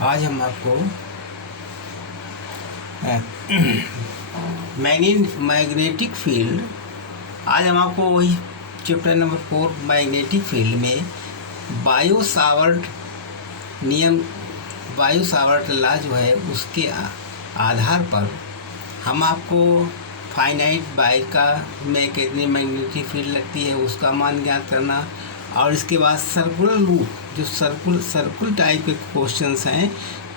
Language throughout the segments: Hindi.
आज हम आपको मैग्नेटिक फील्ड, आज हम आपको वही चैप्टर नंबर 4 मैग्नेटिक फील्ड में बायो सावर्ट नियम, बायो सावर्ट लॉ जो है उसके आधार पर हम आपको फाइनाइट बाई का में कितनी मैग्नेटिक फील्ड लगती है उसका मान ज्ञात करना, और इसके बाद सर्कुलर लूप, जो सर्कुल टाइप के क्वेश्चंस हैं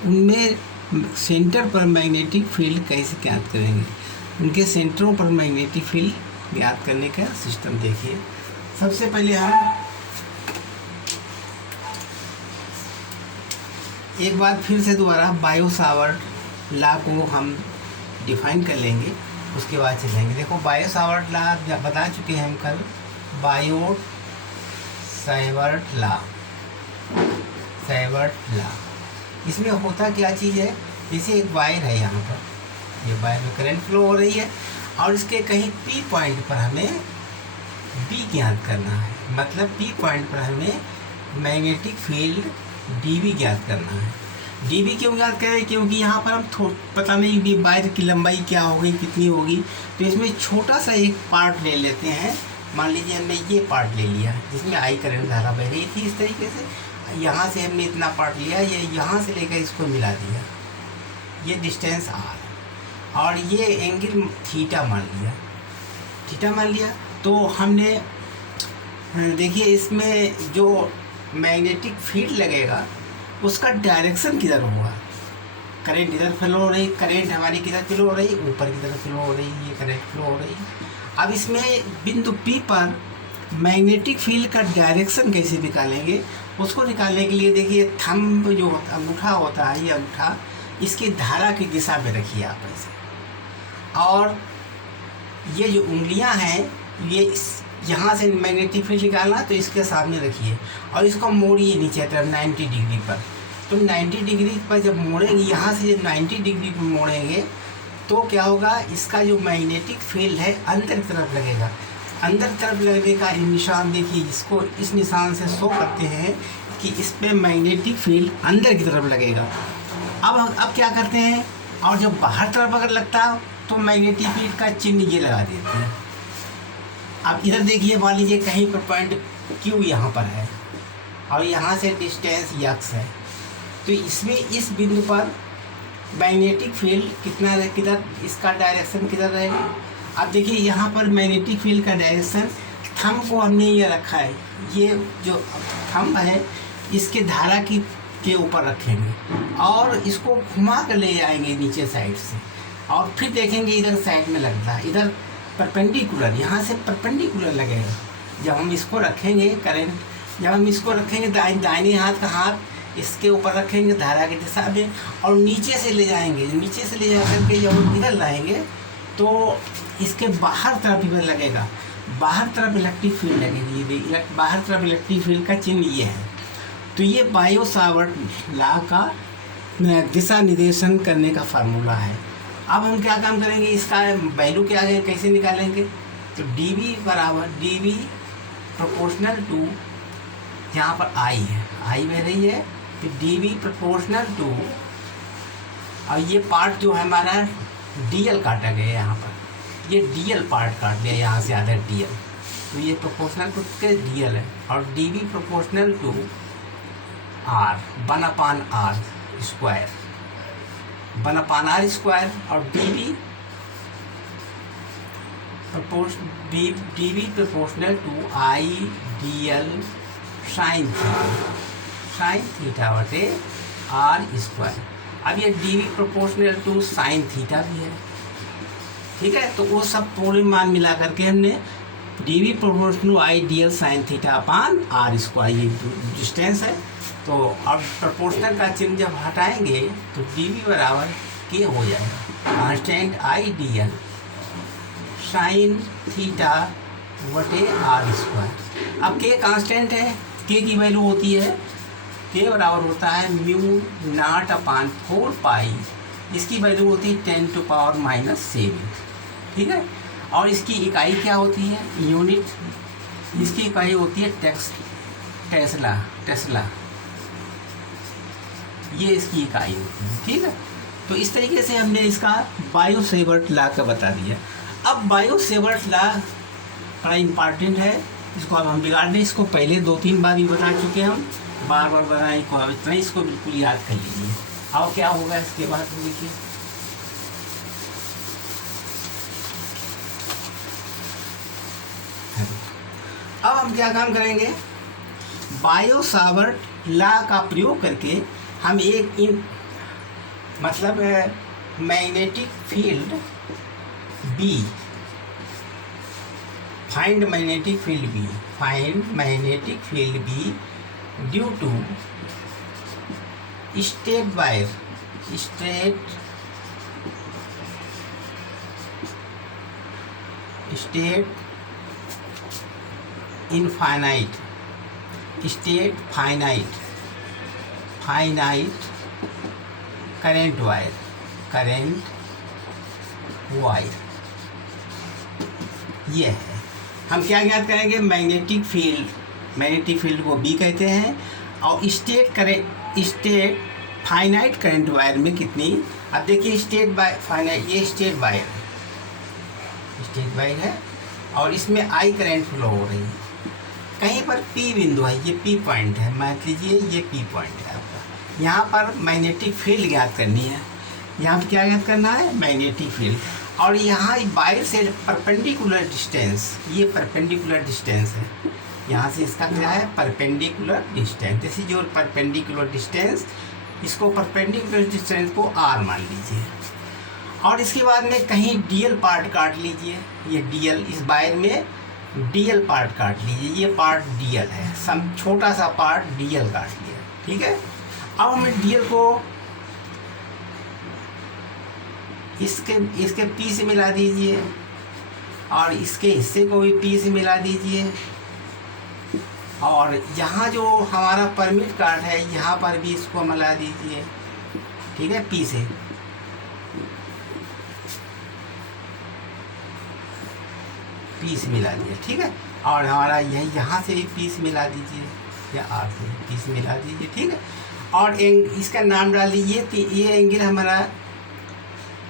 उनमें सेंटर पर मैग्नेटिक फील्ड कैसे ज्ञात करेंगे, उनके सेंटरों पर मैग्नेटिक फील्ड ज्ञात करने का सिस्टम देखिए। सबसे पहले हम एक बार फिर से दोबारा बायो सावर्ट लॉ को हम डिफाइन कर लेंगे, उसके बाद चलेंगे। देखो बायो सावर्ट लॉ बता चुके हैं हम कल, बायो सावर्ट लॉ इसमें होता क्या चीज़ है, जैसे एक वायर है, यहाँ पर ये वायर में करंट फ्लो हो रही है और इसके कहीं पी पॉइंट पर हमें बी ज्ञात करना है, मतलब पी पॉइंट पर हमें मैग्नेटिक फील्ड डीबी ज्ञात करना है। डीबी क्यों ज्ञात करें, क्योंकि यहाँ पर हम पता नहीं कि वायर की लंबाई क्या होगी, कितनी होगी, तो इसमें छोटा सा एक पार्ट ले लेते हैं। मान लीजिए हमने ये पार्ट ले लिया जिसमें आई करंट धारा बह रही थी, इस तरीके से यहाँ से हमने इतना पार्ट लिया, ये यहाँ से लेकर इसको मिला दिया, ये डिस्टेंस आर, और ये एंगल थीटा मान लिया। तो हमने देखिए इसमें जो मैग्नेटिक फील्ड लगेगा उसका डायरेक्शन किधर होगा, करंट इधर फ्लो हो रही, करंट हमारी किधर फ्लो हो रही, ऊपर की तरफ फ्लो हो रही, ये करंट फ्लो हो रही। अब इसमें बिंदु P पर मैग्नेटिक फील्ड का डायरेक्शन कैसे निकालेंगे, उसको निकालने के लिए देखिए थंब जो अंगूठा होता है, ये अंगूठा इसकी धारा की दिशा में रखिए आप ऐसे, और ये जो उंगलियां हैं ये यहाँ से मैग्नेटिक फील्ड निकालना तो इसके सामने रखिए और इसको मोड़िए नीचे तरफ 90 डिग्री पर। तो 90 डिग्री पर जब मोड़ेंगे, यहाँ से जब 90 डिग्री पर मोड़ेंगे तो क्या होगा, इसका जो मैग्नेटिक फील्ड है अंदर की तरफ लगेगा। अंदर तरफ लगने का निशान देखिए, इसको इस निशान से शो करते हैं कि इस पर मैग्नेटिक फील्ड अंदर की तरफ लगेगा। अब क्या करते हैं, और जब बाहर तरफ अगर लगता तो मैग्नेटिक फील्ड का चिन्ह ये लगा देते हैं। अब इधर देखिए, मान लीजिए कहीं पर पॉइंट Q यहाँ पर है और यहाँ से डिस्टेंस x है, तो इसमें इस बिंदु पर मैग्नेटिक फील्ड किधर, इसका डायरेक्शन किधर रहेगा। अब देखिए यहाँ पर मैग्नेटिक फील्ड का डायरेक्शन, थंब को हमने ये रखा है, ये जो थंब है इसके धारा के ऊपर रखेंगे और इसको घुमा कर ले जाएंगे नीचे साइड से, और फिर देखेंगे इधर साइड में लगता है, इधर परपेंडिकुलर, यहाँ से परपेंडिकुलर लगेगा। जब हम इसको रखेंगे करंट, जब हम इसको रखेंगे दाहिने हाथ का हाथ इसके ऊपर रखेंगे धारा की दिशा में, और नीचे से ले जाएंगे, नीचे से ले जा करके जब इधर लाएंगे तो इसके बाहर तरफ इधर लगेगा, बाहर तरफ इलेक्ट्रिक फील्ड लगेगी, बाहर तरफ इलेक्ट्रिक फील्ड का चिन्ह ये है। तो ये बायो सावर्ट लॉ का दिशा निर्देशन करने का फार्मूला है। अब हम क्या काम करेंगे, इसका वैल्यू क्या है, कैसे निकालेंगे, तो dB बराबर dB प्रोपोर्शनल टू, यहाँ पर I है, I बह रही है, तो dB प्रोपोर्शनल टू, और ये पार्ट जो है हमारा DL काटा गया यहाँ पर, ये DL पार्ट काट दिया यहाँ से आधा DL, तो ये प्रोपोर्शनल टू के DL है, और dB proportional to R 1/R square, 1/R square, और dB proportional to I DL sine theta बटे R स्क्वायर। अब ये dB proportional to sine theta भी है, ठीक है। तो वो सब पूरे मान मिला करके हमने dB proportional I DL sine theta upon R square, ये डिस्टेंस है। तो अब प्रोपोर्शनल का चिन्ह जब हटाएंगे तो dB बराबर K हो जाएगा, constant I DL sine theta बटे R स्क्वायर। अब K कांस्टेंट है, K की वैल्यू होती है, K बराबर होता है म्यू नॉट अपान 4 पाई, इसकी वैल्यू होती है 10⁻⁷, ठीक है। और इसकी इकाई क्या होती है, यूनिट, इसकी इकाई होती है टेस्ला। ये इसकी इकाई होती है, ठीक है। तो इस तरीके से हमने इसका बायो-सेवर्ट लॉ का बता दिया। अब बायो-सेवर्ट लॉ बड़ा इम्पॉर्टेंट है, इसको अब हम बिगाड़ दें, इसको पहले 2-3 बार भी बता चुके हैं हम, बार बार बनाए को अब इतना, इसको बिल्कुल याद कर लीजिए। अब क्या होगा इसके बाद देखिए, अब हम क्या काम करेंगे, बायो-सावर्ट लॉ का प्रयोग करके हम एक मतलब magnetic field B, find magnetic field B, find magnetic field B due to straight wire, straight infinite, straight finite current wire, ये है। हम क्या ज्ञात करेंगे, मैग्नेटिक फील्ड को बी कहते हैं, और स्टेट फाइनाइट करंट वायर में कितनी, अब देखिए स्टेट फाइनाइट, ये स्टेट वायर है और इसमें आई करंट फ्लो हो रही है, कहीं पर पी बिंदु है, ये पी पॉइंट है, मान लीजिए ये पी पॉइंट है आपका। यहाँ पर मैग्नेटिक फील्ड ज्ञात करनी है, यहाँ पर क्या ज्ञात करना है, मैग्नेटिक फील्ड। और यहाँ वायर से परपेंडिकुलर डिस्टेंस, ये परपेंडिकुलर डिस्टेंस है, यहाँ से इसका क्या है, परपेंडिकुलर डिस्टेंस। जैसे जो परपेंडिकुलर डिस्टेंस, इसको परपेंडिकुलर डिस्टेंस को आर मान लीजिए, और इसके बाद में कहीं डीएल पार्ट काट लीजिए, ये डीएल, इस वायर में डीएल पार्ट काट लीजिए, ये पार्ट डीएल है, सम छोटा सा पार्ट डीएल काट लिया, ठीक है। अब हमें डीएल को इसके पी से मिला दीजिए, और इसके हिस्से को भी पी से मिला दीजिए, और यहाँ जो हमारा परमिट कार्ड है यहाँ पर भी इसको मिला दीजिए, ठीक है, पी से। मिला दिया, ठीक है। और हमारा यहाँ से एक पीस मिला दीजिए, या आर से पीस मिला दीजिए, ठीक है। और इसका नाम डाल दीजिए कि ये एंगल हमारा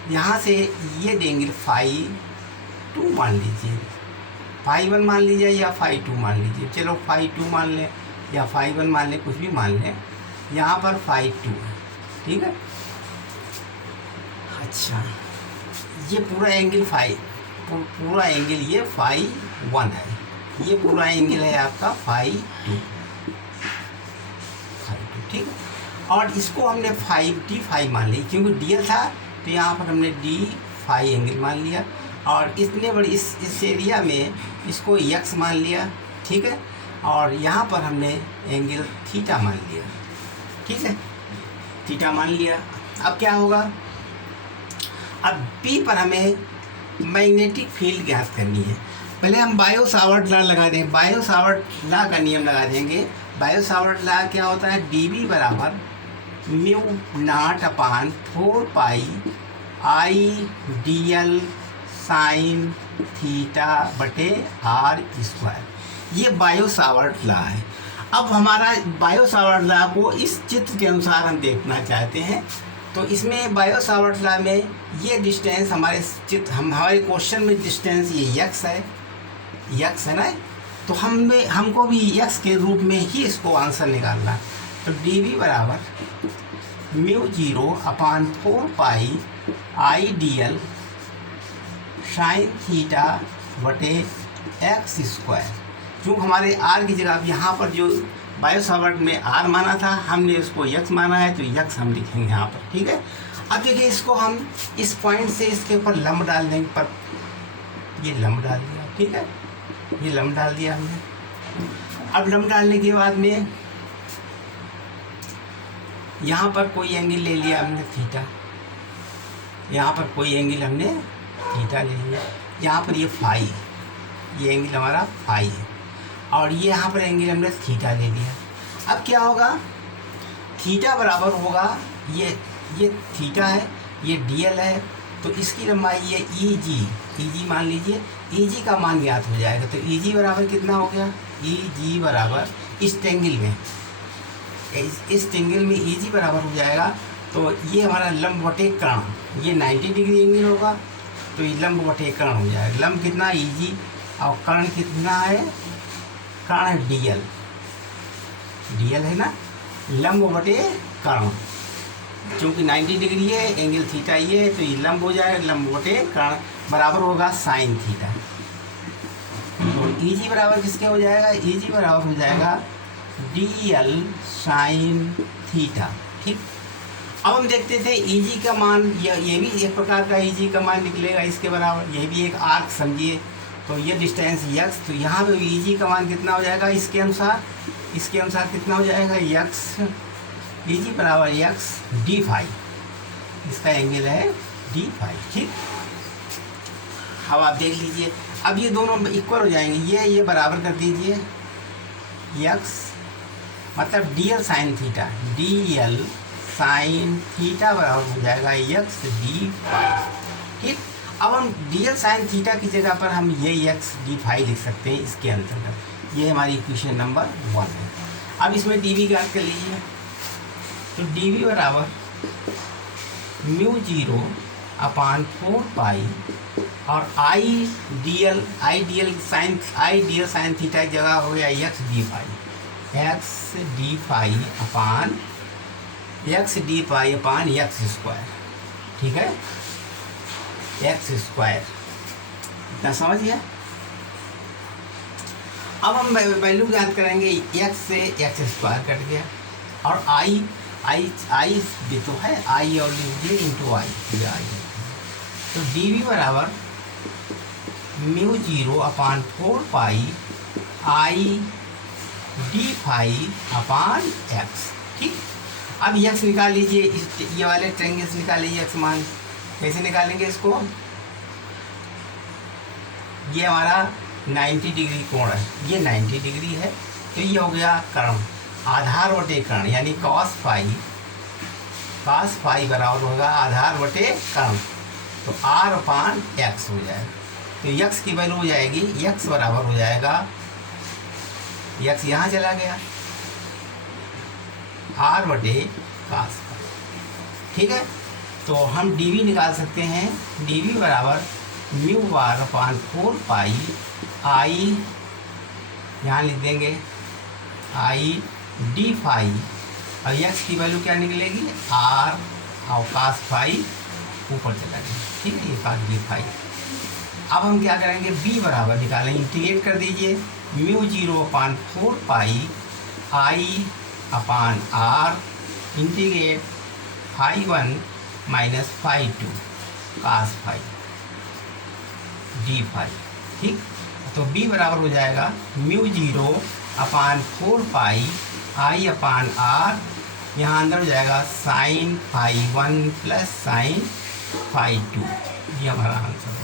यहाँ से ये एंगल φ2 मान लीजिए, φ1 मान लीजिए या φ2 मान लीजिए, चलो φ2 मान लें या φ1 मान लें, कुछ भी मान लें, यहाँ पर φ2 है, ठीक है। अच्छा, ये पूरा एंगल पूरा एंगल ये φ1 है, ये पूरा एंगल है आपका φ2, ठीक है। और इसको हमने d मान लिया, क्योंकि डीएल था तो यहाँ पर हमने d एंगल मान लिया, और इतने बड़े इस एरिया में इसको x मान लिया, ठीक है। और यहाँ पर हमने एंगल थीटा मान लिया, ठीक है, थीटा मान लिया। अब क्या होगा, अब P पर हमें मैग्नेटिक फील्ड ज्ञात करनी है। पहले हम बायो-सावर्ट लॉ लगा देंगे, बायो-सावर्ट लॉ का नियम लगा देंगे। बायो-सावर्ट लॉ क्या होता है, dB बराबर μ0/4 पाई IDL साइन थीटा बटे r², ये बायो-सावर्ट लॉ है। अब हमारा बायो-सावर्ट लॉ को इस चित्र के अनुसार हम देखना चाहते हैं, तो इसमें बायो-सावर्ट लॉ में ये डिस्टेंस हमारे क्वेश्चन में डिस्टेंस ये x है ना, तो हमको भी x के रूप में ही इसको आंसर निकालना। तो dV बराबर μ0/4 पाई IDL साइन थीटा बटे x²। जो हमारे r की जगह यहाँ पर जो बायो-सावर्ट में r माना था, हमने उसको x माना है, तो x हम लिखेंगे यहाँ पर, ठीक है। अब देखिए, इसको हम इस पॉइंट से इसके ऊपर लंब डाल देंगे, पर ये लंब डाल दिया, ठीक है, ये लंब डाल दिया हमने। अब लंब डालने के बाद में यहाँ पर कोई एंगल ले लिया हमने थीटा, यहाँ पर कोई एंगल हमने थीटा ले लिया, यहाँ पर ये फाई, ये एंगल हमारा फाई है, और ये यहाँ पर एंगल हमने थीटा ले लिया। अब क्या होगा, थीटा बराबर होगा ये थीटा है, ये डीएल है, तो इसकी लंबाई ये ईजी मान लीजिए, ईजी का मान ज्ञात हो जाएगा। तो ईजी बराबर कितना हो गया, ईजी बराबर इस एंगल में इस ट्रायंगल में EG बराबर हो जाएगा, तो ये हमारा लंब बटे कर्ण, ये 90 डिग्री एंगल होगा, तो ये लंब बटे कर्ण हो जाएगा। लंब कितना EG और कर्ण कितना है, कर्ण DL, DL है ना, लंब बटे कर्ण, क्योंकि 90 डिग्री है, एंगल थीटा ये है, तो ये लंब हो जाएगा, लंब बटे कर्ण बराबर होगा साइन थीटा। तो EG बराबर किसके हो जाएगा, EG बराबर हो जाएगा DL साइन थीटा। ठीक, अब हम देखते थे EG का मान, ये भी एक प्रकार का EG का मान निकलेगा इसके बराबर, ये भी एक आर्क समझिए, तो ये डिस्टेंस x, तो यहाँ पे EG का मान कितना हो जाएगा, इसके अनुसार कितना हो जाएगा, x, EG बराबर x d फाई, इसका एंगल है d फाई। ठीक, अब आप देख लीजिए, अब ये दोनों इक्वल हो जाएंगे, ये बराबर कर दीजिए, x मतलब DL sine theta, DL sine theta बराबर हो जाएगा x d फाई। ठीक, अब हम DL साइन थीटा की जगह पर हम ये x d फाई लिख सकते हैं इसके अंतर्गत, ये हमारी इक्वेशन नंबर 1 है। अब इसमें dv ज्ञात कर लीजिए, तो dv बराबर म्यू 0 अपान 4 पाई और आई डी एल साइन थीटा की जगह हो गया x d phi upon x square. ठीक है, x स्क्वायर, इतना समझिए। अब हम वैल्यू ज्ञात करेंगे, x से x स्क्वायर कट गया और आई भी तो है, आई और लीजिए इंटू आई, ये आई है, तो dv बराबर mu 0 upon 4 pi I D phi upon x। ठीक, अब x निकाल लीजिए, ये वाले ट्रायंगल से निकाल लीजिए x मान, कैसे निकालेंगे इसको, ये हमारा 90 डिग्री कोण है, ये 90 डिग्री है, तो ये हो गया कर्ण, आधार बटे कर्ण, यानी cos फाई बराबर होगा आधार बटे कर्ण, तो r अपान x हो जाएगा, तो x की वैल्यू हो जाएगी, x बराबर हो जाएगा, x यहाँ चला गया, r बटे cos फाई। ठीक है, तो हम dv निकाल सकते हैं, dv बराबर म्यू बार अपान 4 पाई आई, यहाँ लिख देंगे आई डी फाई, और x की वैल्यू क्या निकलेगी, r और cos फाई ऊपर चला गया। ठीक है, ये cos d फाई। अब हम क्या करेंगे, b बराबर निकालेंगे, इंटीग्रेट कर दीजिए, mu 0 upon 4 pi I upon r integrate phi 1 minus phi 2 cos phi d phi. ठीक, तो b बराबर हो जाएगा mu 0 upon 4 pi I upon r, यहाँ अंदर हो जाएगा sine phi 1 plus sine phi 2, ये हमारा आंसर है।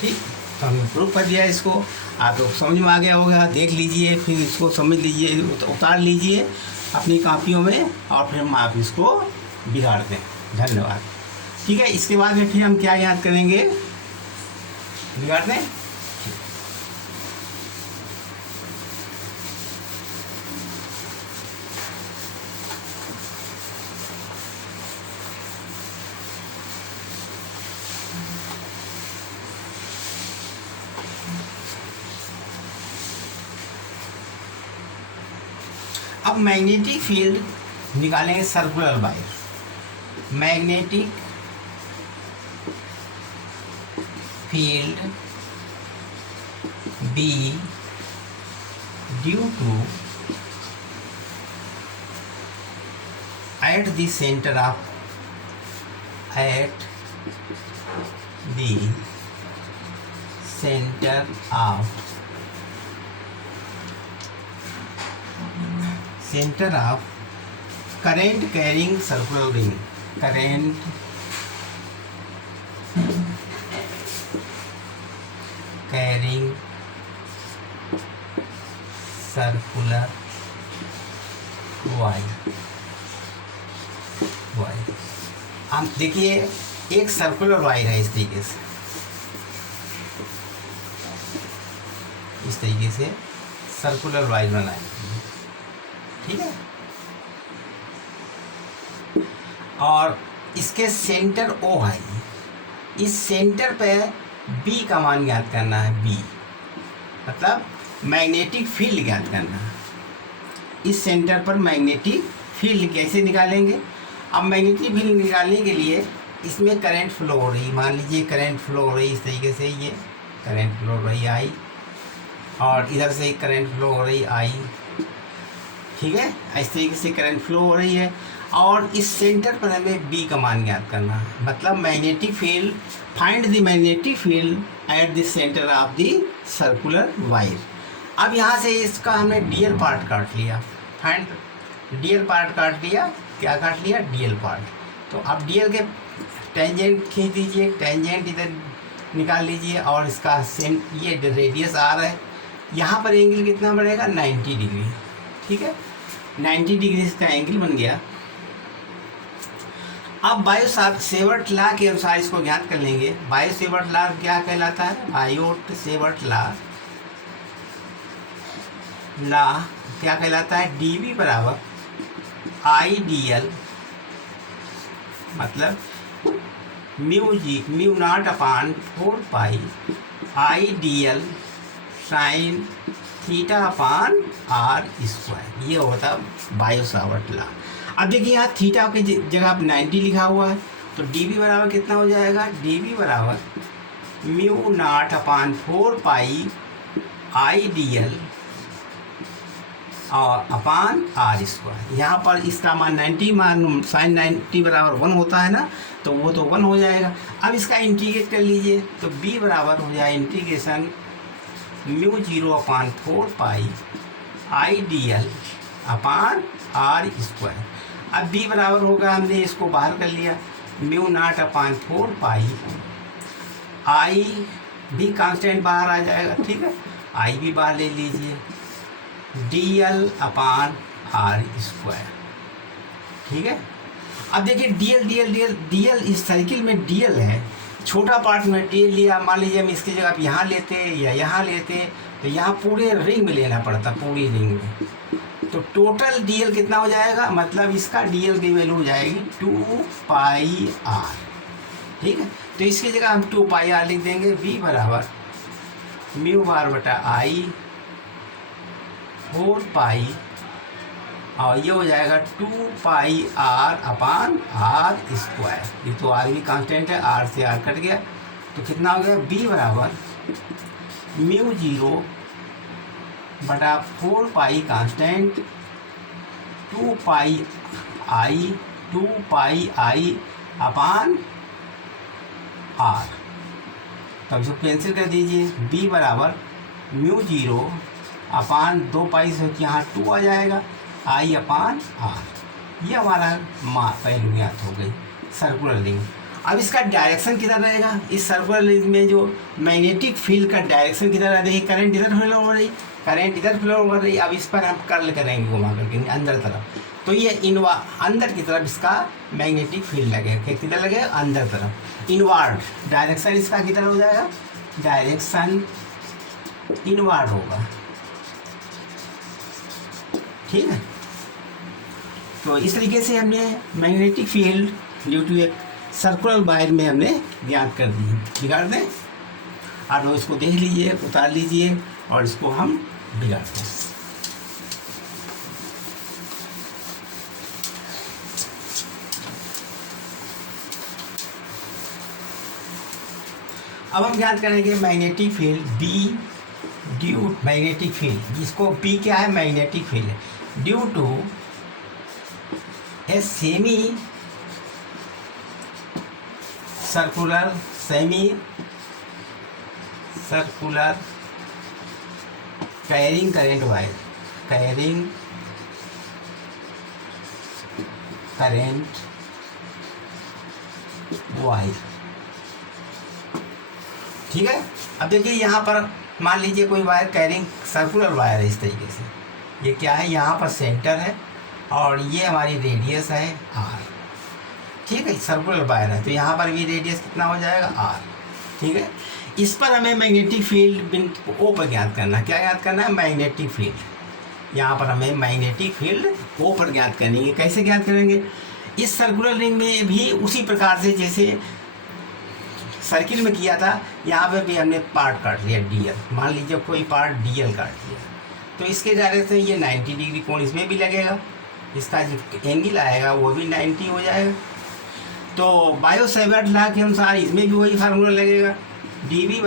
ठीक, तो हमने प्रूव कर दिया इसको, आप लोग समझ में आ गया होगा, देख लीजिए, फिर इसको समझ लीजिए, उतार लीजिए अपनी कापियों में, और फिर हम आप इसको बिगाड़ दें। धन्यवाद। ठीक है, इसके बाद में फिर हम क्या याद करेंगे, बिगाड़ दें। अब मैग्नेटिक फील्ड निकालेंगे, circular wire, magnetic field B due to at the center of current carrying circular ring, current carrying circular wire। हम देखिए, एक सर्कुलर वायर है, इस तरीके से सर्कुलर वायर बनाएंगे। ठीक है, और इसके सेंटर ओ है, इस सेंटर पे बी का मान ज्ञात करना है, बी मतलब मैग्नेटिक फील्ड ज्ञात करना है। इस सेंटर पर मैग्नेटिक फील्ड कैसे निकालेंगे? अब मैग्नेटिक फील्ड निकालने के लिए इसमें करंट फ्लो हो रही, मान लीजिए करंट फ्लो हो रही इस तरीके से, ये करंट फ्लो हो रही आई, और इधर से करंट फ्लो हो रही आई, ठीक है, इस तरीके से करंट फ्लो हो रही है। और इस सेंटर पर हमें बी का मान ज्ञात करना है, मतलब magnetic field, find the magnetic field at the centre of the circular wire. अब यहाँ से इसका हमने डीएल पार्ट काट लिया, फाइंड डीएल पार्ट काट लिया, क्या काट लिया? DL part. तो अब डीएल के टेंजेंट खींच दीजिए, टेंजेंट इधर निकाल लीजिए, और इसका सेम ये रेडियस आ रहा है, यहाँ पर एंगल कितना बढ़ेगा? 90 डिग्री, ठीक है, 90 डिग्री इसका एंगल बन गया। अब बायो-सेवर्ट लॉ के अनुसार इसको ज्ञात कर लेंगे। बायो-सेवर्ट लॉ क्या कहलाता है? बायो-सेवर्ट लॉ क्या कहलाता है? डीवी बराबर आई डी एल, मतलब mu not upon 4 pi I D L sine theta upon R square, ये होता है बायो-सेवर्ट लॉ। अब देखिए यहाँ थीटा की जगह पर 90 लिखा हुआ है, तो डी बी बराबर कितना हो जाएगा? डी बी बराबर mu not upon 4 pi I D L और अपान आर स्क्वायर। यहाँ पर इसका मान 90, मान साइन 90 बराबर 1 होता है ना, तो वो तो 1 हो जाएगा। अब इसका इंटीग्रेट कर लीजिए, तो b बराबर हो जाए integration mu 0 upon 4 pi I D L upon R square. अब b बराबर होगा, हमने इसको बाहर कर लिया, म्यू नॉट अपान 4 पाई आई, भी कांस्टेंट बाहर आ जाएगा, ठीक है, आई भी बाहर ले लीजिए, D L upon R square, ठीक है। अब देखिए डी एल इस सर्किल में डी एल है, छोटा पार्ट में डी एल लिया, मान लीजिए हम इसकी जगह आप यहाँ लेते या यहाँ लेते, तो यहाँ पूरे रिंग में लेना पड़ता, पूरी रिंग में, तो टोटल डी एल कितना हो जाएगा? मतलब इसका डी एल की वैल्यू हो जाएगी 2 पाई आर, ठीक है। तो इसकी जगह हम 2 पाई आर लिख देंगे, v बराबर म्यू बार बटा आई 4 पाई, और ये हो जाएगा 2 पाई आर अपान आर स्क्वायर। ये तो आर भी कांस्टेंट है, आर से आर कट गया, तो कितना हो गया? b बराबर म्यू 0 बटा 4 पाई constant 2 pi I upon are. तब इसको कैंसिल कर दीजिए, b बराबर म्यू 0 अपान 2 पाई से यहाँ 2 आ जाएगा, आई अपान आर। ये हमारा वैल्यू ज्ञात हो गई सर्कुलर रिंग। अब इसका डायरेक्शन किधर रहेगा? इस सर्कुलर रिंग में जो मैग्नेटिक फील्ड का डायरेक्शन किधर रहेगा? देखिए करंट इधर फ्लो हो रही, करंट इधर फ्लो हो रही। अब इस पर हम कर्ल करेंगे घुमा करके अंदर तरफ, तो ये अंदर की तरफ इसका मैग्नेटिक फील्ड लगेगा, किधर लगेगा? अंदर तरफ, इनवार्ड। डायरेक्शन इसका किधर हो जाएगा? डायरेक्शन इनवार्ड होगा, ठीक है। तो इस तरीके से हमने मैग्नेटिक फील्ड ड्यू टू एक सर्कुलर वायर में हमने ज्ञात कर दी। बिगाड़ दें, आप लोग इसको देख लीजिए, उतार लीजिए, और इसको हम बिगाड़ते हैं। अब हम ज्ञात करेंगे magnetic field B due magnetic field, जिसको पी क्या है? Magnetic field due to a semi circular carrying current wire, carrying current wire, ठीक है। अब देखिए यहाँ पर मान लीजिए कोई वायर कैरिंग सर्कुलर वायर है इस तरीके से, ये क्या है? यहाँ पर सेंटर है और ये हमारी रेडियस है आर, ठीक है, सर्कुलर वायर है, तो यहाँ पर भी रेडियस कितना हो जाएगा? आर, ठीक है। इस पर हमें मैग्नेटिक फील्ड बिंदु ओ पर ज्ञात करना है। क्या ज्ञात करना है? Magnetic field. यहाँ पर हमें मैग्नेटिक फील्ड ओ पर ज्ञात करेंगे। कैसे ज्ञात करेंगे? इस सर्कुलर रिंग में भी उसी प्रकार से जैसे सर्किल में किया था, यहाँ पे भी हमने पार्ट काट लिया डीएल। मान लीजिए कोई पार्ट डीएल काट लिया, तो इसके कारण से ये 90 डिग्री कोण इसमें भी लगेगा, इसका जो एंगल आएगा वो भी 90 हो जाएगा। तो बायो-सैवर्ट लॉ के अनुसार इसमें भी वही फार्मूला लगेगा, dv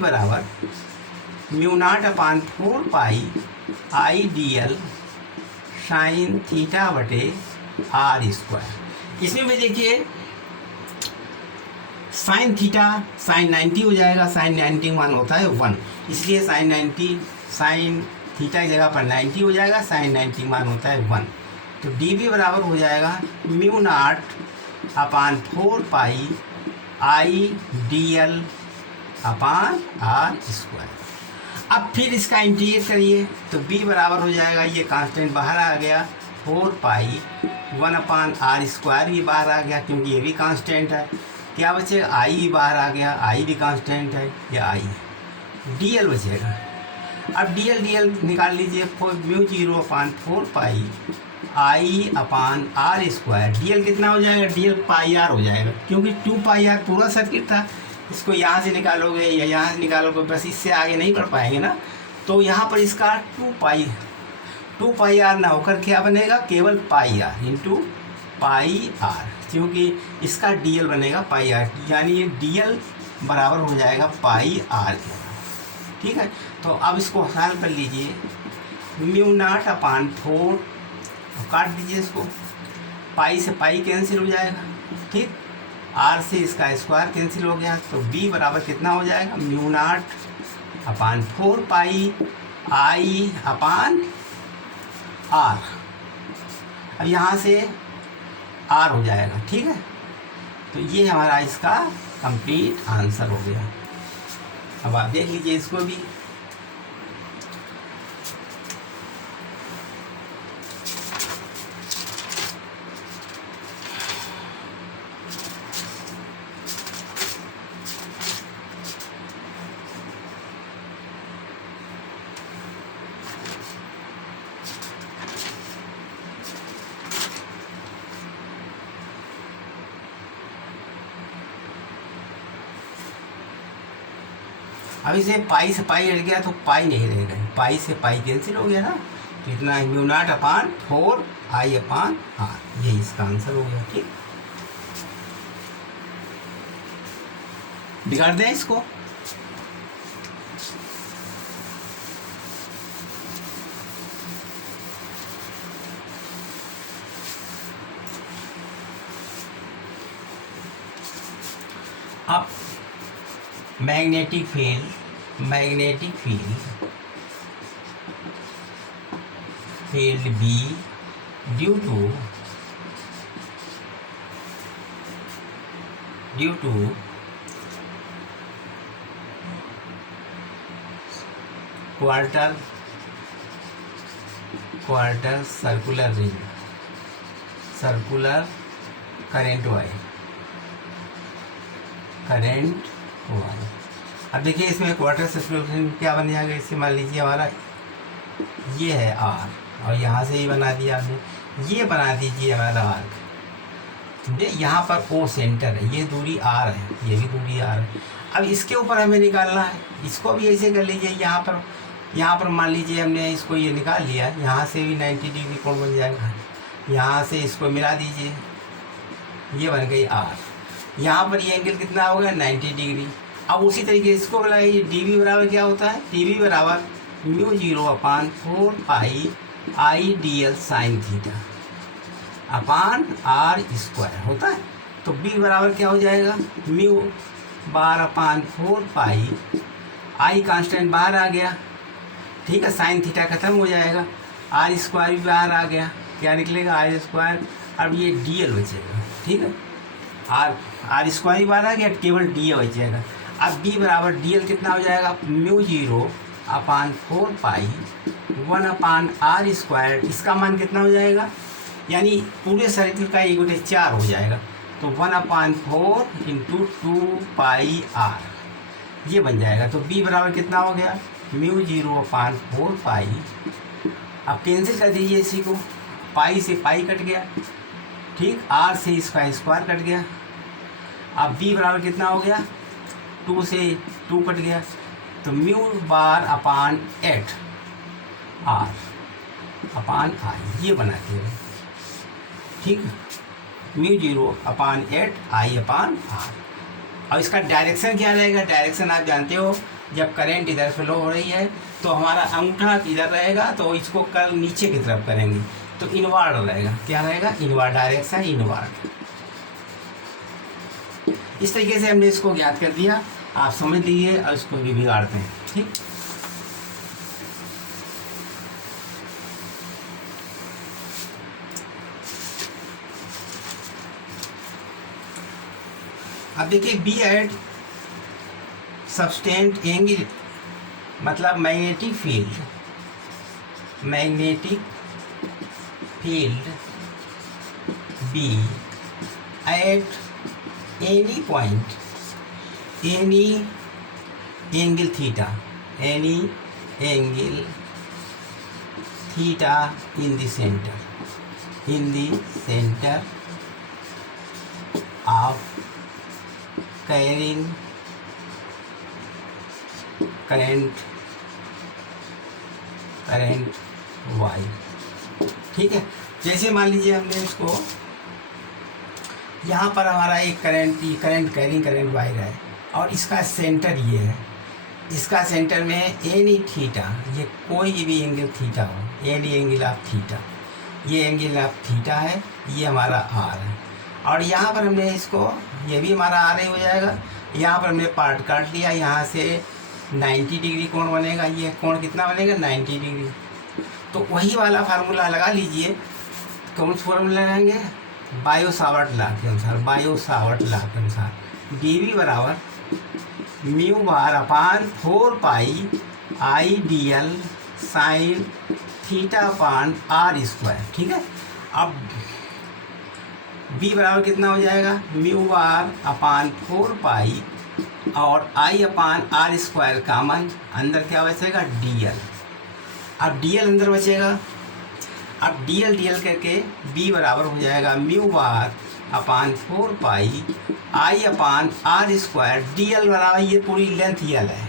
बराबर mu not upon 4 pi I D L sine theta बटे आर स्क्वायर। इसमें भी देखिए साइन थीटा साइन 90 हो जाएगा, साइन 90 मान होता है 1, इसलिए साइन थीटा की जगह पर 90 हो जाएगा, साइन 90 मान होता है 1। तो dv बराबर हो जाएगा mu not upon 4 pi I D L upon R square. अब फिर इसका इंटीग्रेट करिए तो b बराबर हो जाएगा, ये कांस्टेंट बाहर आ गया, 4 पाई 1 अपान आर स्क्वायर, ये बाहर आ गया क्योंकि ये भी कांस्टेंट है। क्या बचेगा, आई भी बाहर आ गया, आई भी कांस्टेंट है, ये आई dl बचेगा। अब dl निकाल लीजिए, mu 0 upon 4 pi I upon R square. dl कितना हो जाएगा, dl पाई आर हो जाएगा, क्योंकि 2 पाई आर पूरा सर्किट था। इसको यहाँ से निकालोगे या यहाँ से निकालोगे, बस इससे आगे नहीं बढ़ पाएंगे ना। तो यहाँ पर इसका 2 पाई आर ना होकर क्या बनेगा, केवल पाई आर इंटू पाई आर, क्योंकि इसका dl बनेगा पाई आर, यानी ये dl बराबर हो जाएगा पाई आर के। ठीक है, तो अब इसको हल कर लीजिए, म्यू नॉट अपान 4, काट दीजिए इसको, पाई से पाई कैंसिल हो जाएगा, ठीक, आर से इसका स्क्वायर कैंसिल हो गया, तो b बराबर कितना हो जाएगा, mu not upon 4 pi I upon R. अब यहाँ से r हो जाएगा, ठीक है। तो ये हमारा इसका कंप्लीट आंसर हो गया। अब आप देख लीजिए इसको भी, अब इसे पाई से पाई हट गया तो पाई नहीं रहेगा, पाई से पाई कैंसिल हो गया ना, तो इतना mu not upon 4 I upon R, यही इसका आंसर हो गया। ठीक, बिगाड़ दें इसको। अब magnetic field B due to quarter circular ring, circular current wire. अब देखिए इसमें क्वार्टर सर्कुलर क्या बन जाएगा, इससे मान लीजिए हमारा ये है R, और यहाँ से ही बना दिया आपने, ये बना दीजिए हमारा आर्क। यहाँ पर O सेंटर है, ये दूरी R है, ये भी दूरी R है। अब इसके ऊपर हमें निकालना है, इसको भी ऐसे कर लीजिए। यहाँ पर मान लीजिए हमने इसको ये निकाल लिया, यहाँ से भी 90 डिग्री कोण बन जाएगा। यहाँ से इसको मिला दीजिए, ये बन गई R। यहाँ पर ये एंगल कितना हो गया, 90 डिग्री। अब उसी तरीके इसको बनाइए, dv बराबर क्या होता है, dv बराबर mu 0 upon 4 pi I D L sine theta upon R square होता है। तो b बराबर क्या हो जाएगा, म्यू बार अपान 4 पाई, आई कांस्टेंट बाहर आ गया, ठीक है, साइन थीटा खत्म हो जाएगा, आर स्क्वायर भी बाहर आ गया, क्या निकलेगा आर स्क्वायर। अब ये dl बचेगा, ठीक है, आर स्क्वायर ही बाहर आ गया, केवल dl बचेगा। अब b बराबर dl कितना हो जाएगा, mu 0 upon 4 pi 1 upon R square, इसका मान कितना हो जाएगा, यानी पूरे सर्किल का 1/4 हो जाएगा। तो 1 अपान 4 इंटू 2 पाई आर, ये बन जाएगा। तो b बराबर कितना हो गया, म्यू 0 अपान 4 पाई अब कैंसिल कर दीजिए इसी को, पाई से पाई कट गया, ठीक, आर से इसका स्क्वायर कट गया। अब बी बराबर कितना हो गया, 2 से 2 कट गया, तो म्यू बार अपान 8 आर अपान आई, ये बनाते हैं, ठीक, mu 0 upon 8 I upon are. और इसका डायरेक्शन क्या रहेगा, डायरेक्शन आप जानते हो, जब करंट इधर फ्लो हो रही है तो हमारा अंगूठा इधर रहेगा, तो इसको कल नीचे की तरफ करेंगे तो इनवर्ड रहेगा, क्या रहेगा, इनवर्ड, डायरेक्शन इनवर्ड। इस तरीके से हमने इसको ज्ञात कर दिया, आप समझ लीजिए और इसको भी बिगाड़ते हैं, ठीक। अब देखिए बी एड सबस्टेंट एंगल मतलब magnetic field B at any point, any angle theta, any angle theta in the centre of carrying current wire, ठीक है। जैसे मान लीजिए हमने इसको यहाँ पर हमारा एक करंट कैरिंग करंट वायर है और इसका सेंटर ये है, इसका सेंटर में एनी थीटा, ये कोई भी एंगल थीटा हो, एनी एंगल ऑफ थीटा, ये एंगल ऑफ थीटा है, ये हमारा आर है। और यहाँ पर हमने इसको, ये भी हमारा आर ही हो जाएगा, यहाँ पर हमने पार्ट काट लिया, यहाँ से 90 डिग्री कोण बनेगा, ये कोण कितना बनेगा 90 डिग्री। तो वही वाला फार्मूला लगा लीजिए, कौन सा फार्मूला लगाएंगे, बायो सावर्ट लॉ के अनुसार, डी वी बराबर mu bar upon 4 pi I D L sine theta upon R square, ठीक है। अब बी बराबर कितना हो जाएगा, म्यू बार अपान 4 पाई और आई अपान आर स्क्वायर कॉमन, अंदर क्या बचेगा डी एल। अब डी एल अंदर बचेगा, अब डी एल करके बी बराबर हो जाएगा mu bar upon 4 pi I upon R square, D L बराबर ये पूरी लेंथ एल है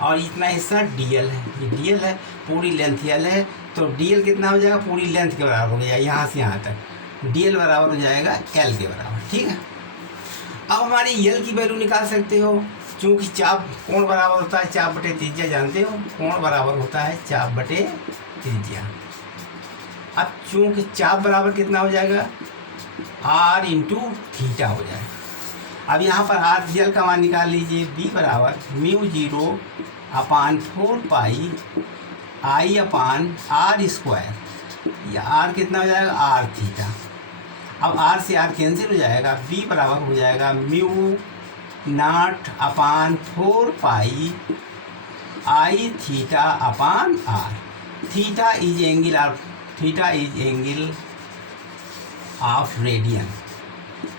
और इतना हिस्सा डी एल है, ये डी एल है, पूरी लेंथ एल है, तो डी एल कितना हो जाएगा, पूरी लेंथ के बराबर हो गया, यहाँ से यहाँ तक डी एल बराबर हो जाएगा एल के बराबर, ठीक है। अब हमारी एल की वैल्यू निकाल सकते हो, क्योंकि चाप कोण बराबर होता है चाप बटे त्रिज्या, जानते हो कोण बराबर होता है चाप बटे त्रिज्या। अब चूंकि चाप बराबर कितना हो जाएगा, आर इंटू थीटा हो जाएगा। अब यहाँ पर आर एल का मान निकाल लीजिए, बी बराबर mu 0 upon 4 pi I upon R square, या आर कितना हो जाएगा आर थीटा। अब आर से आर कैंसिल हो जाएगा, बी बराबर हो जाएगा mu not upon 4 pi I theta upon R, theta is angle of radian,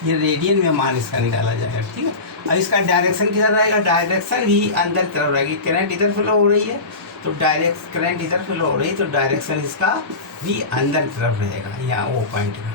ये रेडियन में मान इसका निकाला जाएगा, ठीक है। अब इसका डायरेक्शन किधर रहेगा, डायरेक्शन भी अंदर तरफ रहेगी, करंट इधर फ्लो हो रही है तो करंट इधर फ्लो हो रही है तो डायरेक्शन इसका भी अंदर तरफ रहेगा, यहाँ वो पॉइंट का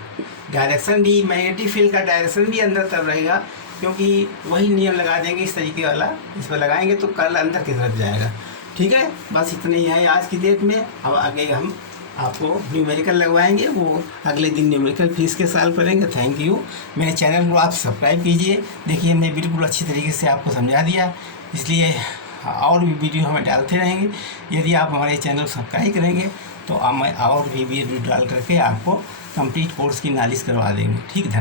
डायरेक्शन भी, मैग्नेटिक फील्ड का डायरेक्शन भी अंदर तरफ रहेगा, क्योंकि वही नियम लगा देंगे इस तरीके वाला, इस पर लगाएंगे तो कल अंदर की तरफ जाएगा, ठीक है। बस इतने ही है आज की डेट में। अब आगे हम आपको न्यूमेरिकल लगवाएंगे, वो अगले दिन न्यूमेरिकल फीस के सॉल्व करेंगे। Thank you. मेरे चैनल को आप सब्सक्राइब कीजिए, देखिए हमने बिल्कुल अच्छी तरीके से आपको समझा दिया, इसलिए और भी वीडियो हमें डालते रहेंगे। यदि आप हमारे चैनल सब्सक्राइब करेंगे तो मैं और भी वीडियो डाल करके आपको कंप्लीट कोर्स की नॉलेज करवा देंगे, ठीक है।